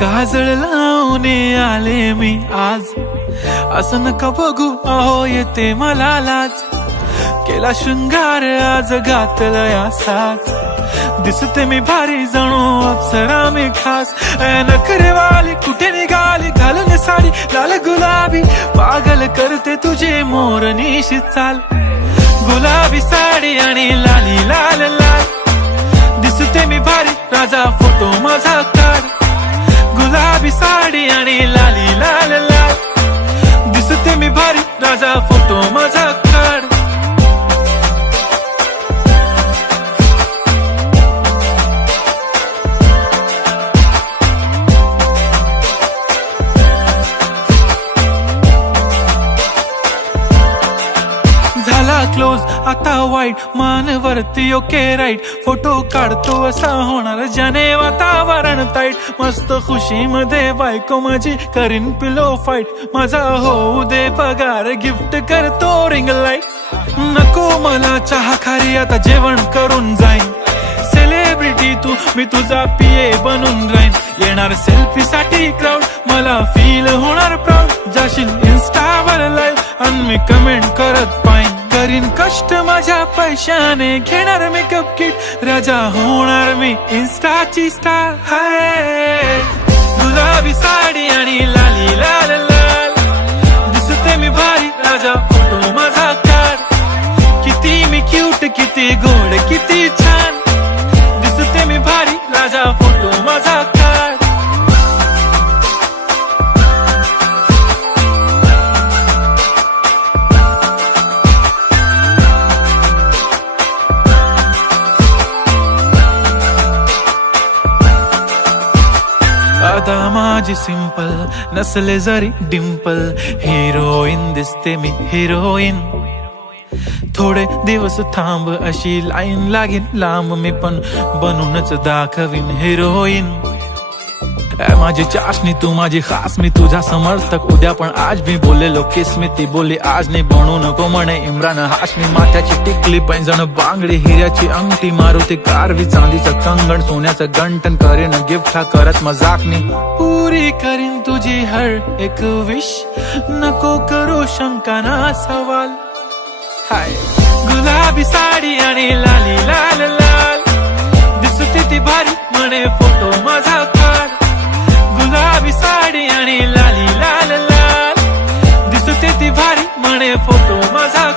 काजळ लावून आले मी आज, असं नका बघू अहो येते मला लाज. केला शृंगार आज घातला साज, दिसते मी भारी जणू अप्सरा मी खास. नखरेवाली कुठे निघाली घालून साडी लाल गुलाबी, पागल करते तुझे मोरनीशी चाल. गुलाबी साडी आणि लाली लाल लाल, दिसते मी भारी राजा फोटो माझा काढ. गुलाबी साडी आणि लाली लाल लाल, दिसते मी भारी राजा फोटो माझा काढ. झाला क्लोज आता वाईट, मानवरती ओके राईट. फोटो काढतो असा होणार ज्याने वातावरण ताईट. मस्त खुशी मध्ये बायको माझी करीन पिलो फाईट. माझा होऊ दे पगार गिफ्ट करतो रिंग लाईट. नको मला चहा खारी आता जेवण करून जाईन. सेलिब्रिटी तू मी तुझा पिये बनून राहीन. येणार सेल्फी साठी क्राऊड मला फील होणार प्राऊड. जाशील इन्स्टावर लाईव्ह आणि मी कमेंट करत पाईन. करीन कष्ट माझ्या पैशाने घेणार मेकअप किट. राजा होणार मी इन्स्टाची स्टार. हाय गुलाबी साडी आणि लाली लाल लाल, दिसते मी भारी राजा फोटो माझा काढ. किती मी क्यूट किती गोड किती छान, दिसते मी भारी राजा फोटो माझा काढ. आता माझी सिंपल नसले जरी डिंपल, हिरोईन दिसते मी हिरोईन. थोडे दिवस थांब अशी लाईन लागेल लांब, मी पण बनूनच दाखवीन हिरोईन. माझी चाशनी तू माझी खास, मी तुझा समर्थक उद्या पण आज मी बोललेलो किस मी. ती बोलली आज नाही बनू नको म्हणे इम्रान हाशमी. माथ्याची टिकली पैंजण बांगडी हिऱ्याची अंगठी, मारुती कारवी चांदीचं कंगण सोन्याचं गंटन. करेन गिफ्ट हा करत मजाकनी, पुरी करीन तुझी हर एक विश. नको करू शंका ना सवाल. हाय गुलाबी साडी आणि लाली लाल लाल, दिसते ती भारी म्हणे फोटो माझा काढ. गुलाबी साडी आणि लाली लाल लाल, दिसते ती भारी म्हणे फोटो माझा.